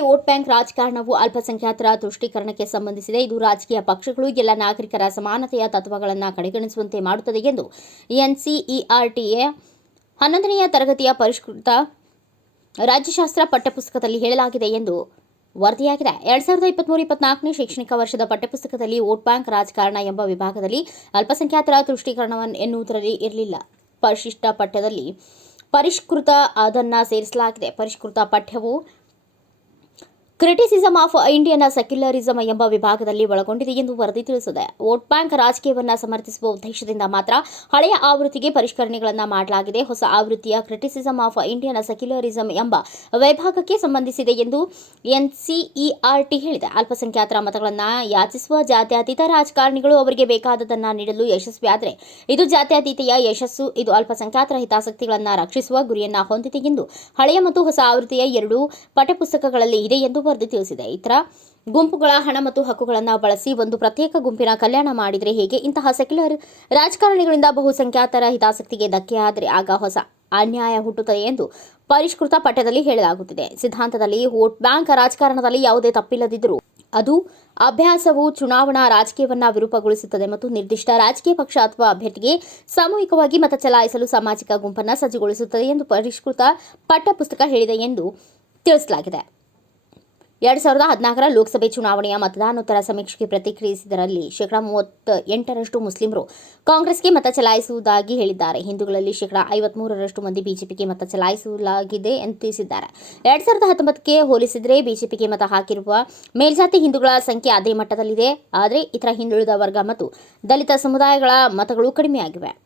Vote bank ರಾಜಕಾರಣವು ಅಲ್ಪಸಂಖ್ಯಾತರ ತುಷ್ಟೀಕರಣಕ್ಕೆ ಸಂಬಂಧಿಸಿದೆ. ಇದು ರಾಜಕೀಯ ಪಕ್ಷಗಳು, ಎಲ್ಲ ನಾಗರಿಕರ ಸಮಾನತೆಯ ತತ್ವಗಳನ್ನು ಕಡೆಗಣಿಸುವಂತೆ ಮಾಡುತ್ತದೆ ಎಂದು ಎನ್ಸಿಇಆರ್ಟಿಎ ಹನ್ನೊಂದನೆಯ ತರಗತಿಯ ಪರಿಷ್ಕೃತ ರಾಜ್ಯಶಾಸ್ತ್ರ ಪಠ್ಯಪುಸ್ತಕದಲ್ಲಿ ಹೇಳಲಾಗಿದೆ ಎಂದು ವರದಿಯಾಗಿದೆ. ಎರಡ್ ಸಾವಿರದ ಇಪ್ಪತ್ಮೂರು ಇಪ್ಪತ್ನಾಲ್ಕನೇ ಶೈಕ್ಷಣಿಕ ವರ್ಷದ ಪಠ್ಯಪುಸ್ತಕದಲ್ಲಿ ವೋಟ್ ಬ್ಯಾಂಕ್ ರಾಜಕಾರಣ ಎಂಬ ವಿಭಾಗದಲ್ಲಿ ಅಲ್ಪಸಂಖ್ಯಾತರ ತುಷ್ಟೀಕರಣವನ್ನು ಎನ್ನುವುದರಲ್ಲಿ ಇರಲಿಲ್ಲ. ಪರಿಶಿಷ್ಟ ಪಠ್ಯದಲ್ಲಿ ಪರಿಷ್ಕೃತ ಅದನ್ನು ಸೇರಿಸಲಾಗಿದೆ. ಪರಿಷ್ಕೃತ ಪಠ್ಯವು ಕ್ರಿಟಿಸಿಸಮ್ ಆಫ್ ಇಂಡಿಯನ್ ಸೆಕ್ಯುಲರಿಸಂ ಎಂಬ ವಿಭಾಗದಲ್ಲಿ ಒಳಗೊಂಡಿದೆ ಎಂದು ವರದಿ ತಿಳಿಸಿದೆ. ವೋಟ್ ಬ್ಯಾಂಕ್ ರಾಜಕೀಯವನ್ನು ಸಮರ್ಥಿಸುವ ಉದ್ದೇಶದಿಂದ ಮಾತ್ರ ಹಳೆಯ ಆವೃತ್ತಿಗೆ ಪರಿಷ್ಕರಣೆಗಳನ್ನು ಮಾಡಲಾಗಿದೆ. ಹೊಸ ಆವೃತ್ತಿಯ ಕ್ರಿಟಿಸಿಸಮ್ ಆಫ್ ಇಂಡಿಯನ್ ಸೆಕ್ಯುಲರಿಸಂ ಎಂಬ ವಿಭಾಗಕ್ಕೆ ಸಂಬಂಧಿಸಿದೆ ಎಂದು ಎನ್ಸಿಇಆರ್ಟಿ ಹೇಳಿದೆ. ಅಲ್ಪಸಂಖ್ಯಾತರ ಮತಗಳನ್ನು ಯಾಚಿಸುವ ಜಾತ್ಯತೀತ ರಾಜಕಾರಣಿಗಳು ಅವರಿಗೆ ಬೇಕಾದದನ್ನು ನೀಡಲು ಯಶಸ್ವಿಯಾದರೆ ಇದು ಜಾತ್ಯತೀತೆಯ ಯಶಸ್ಸು. ಇದು ಅಲ್ಪಸಂಖ್ಯಾತರ ಹಿತಾಸಕ್ತಿಗಳನ್ನು ರಕ್ಷಿಸುವ ಗುರಿಯನ್ನ ಹೊಂದಿದೆ ಎಂದು ಹಳೆಯ ಮತ್ತು ಹೊಸ ಆವೃತ್ತಿಯ ಎರಡು ಪಠ್ಯಪುಸ್ತಕಗಳಲ್ಲಿ ಇದೆ ಎಂದು ವರದಿ ತಿಳಿಸಿದೆ. ಇತರ ಗುಂಪುಗಳ ಹಣ ಮತ್ತು ಹಕ್ಕುಗಳನ್ನು ಬಳಸಿ ಒಂದು ಪ್ರತ್ಯೇಕ ಗುಂಪಿನ ಕಲ್ಯಾಣ ಮಾಡಿದರೆ ಹೇಗೆ? ಇಂತಹ ಸೆಕ್ಯುಲರ್ ರಾಜಕಾರಣಿಗಳಿಂದ ಬಹುಸಂಖ್ಯಾತರ ಹಿತಾಸಕ್ತಿಗೆ ಧಕ್ಕೆಯಾದರೆ ಆಗ ಹೊಸ ಅನ್ಯಾಯ ಹುಟ್ಟುತ್ತದೆ ಎಂದು ಪರಿಷ್ಕೃತ ಪಠ್ಯದಲ್ಲಿ ಹೇಳಲಾಗುತ್ತಿದೆ. ಸಿದ್ಧಾಂತದಲ್ಲಿ ವೋಟ್ ಬ್ಯಾಂಕ್ ರಾಜಕಾರಣದಲ್ಲಿ ಯಾವುದೇ ತಪ್ಪಿಲ್ಲದಿದ್ದರೂ ಅದು ಅಭ್ಯಾಸವು ಚುನಾವಣಾ ರಾಜಕೀಯವನ್ನ ವಿರೂಪಗೊಳಿಸುತ್ತದೆ ಮತ್ತು ನಿರ್ದಿಷ್ಟ ರಾಜಕೀಯ ಪಕ್ಷ ಅಥವಾ ಅಭ್ಯರ್ಥಿಗೆ ಸಾಮೂಹಿಕವಾಗಿ ಮತ ಚಲಾಯಿಸಲು ಸಾಮಾಜಿಕ ಗುಂಪನ್ನು ಸಜ್ಜುಗೊಳಿಸುತ್ತದೆ ಎಂದು ಪರಿಷ್ಕೃತ ಪಠ್ಯಪುಸ್ತಕ ಹೇಳಿದೆ ಎಂದು ತಿಳಿಸಲಾಗಿದೆ. ಎರಡ್ ಸಾವಿರದ ಹದಿನಾಲ್ಕರ ಲೋಕಸಭೆ ಚುನಾವಣೆಯ ಮತದಾನೋತ್ತರ ಸಮೀಕ್ಷೆಗೆ ಪ್ರತಿಕ್ರಿಯಿಸಿದರಲ್ಲಿ ಶೇಕಡಾ ಮೂವತ್ತ ಎಂಟರಷ್ಟು ಮುಸ್ಲಿಮರು ಕಾಂಗ್ರೆಸ್ಗೆ ಮತ ಚಲಾಯಿಸುವುದಾಗಿ ಹೇಳಿದ್ದಾರೆ. ಹಿಂದೂಗಳಲ್ಲಿ ಶೇಕಡಾ ಐವತ್ಮೂರರಷ್ಟು ಮಂದಿ ಬಿಜೆಪಿಗೆ ಮತ ಚಲಾಯಿಸಲಾಗಿದೆ ಎಂದು ತಿಳಿಸಿದ್ದಾರೆ. ಎರಡ್ ಸಾವಿರದ ಹತ್ತೊಂಬತ್ತಕ್ಕೆ ಹೋಲಿಸಿದರೆ ಬಿಜೆಪಿಗೆ ಮತ ಹಾಕಿರುವ ಮೇಲ್ಜಾತಿ ಹಿಂದೂಗಳ ಸಂಖ್ಯೆ ಅದೇ ಮಟ್ಟದಲ್ಲಿದೆ. ಆದರೆ ಇತರ ಹಿಂದುಳಿದ ವರ್ಗ ಮತ್ತು ದಲಿತ ಸಮುದಾಯಗಳ ಮತಗಳು ಕಡಿಮೆಯಾಗಿವೆ.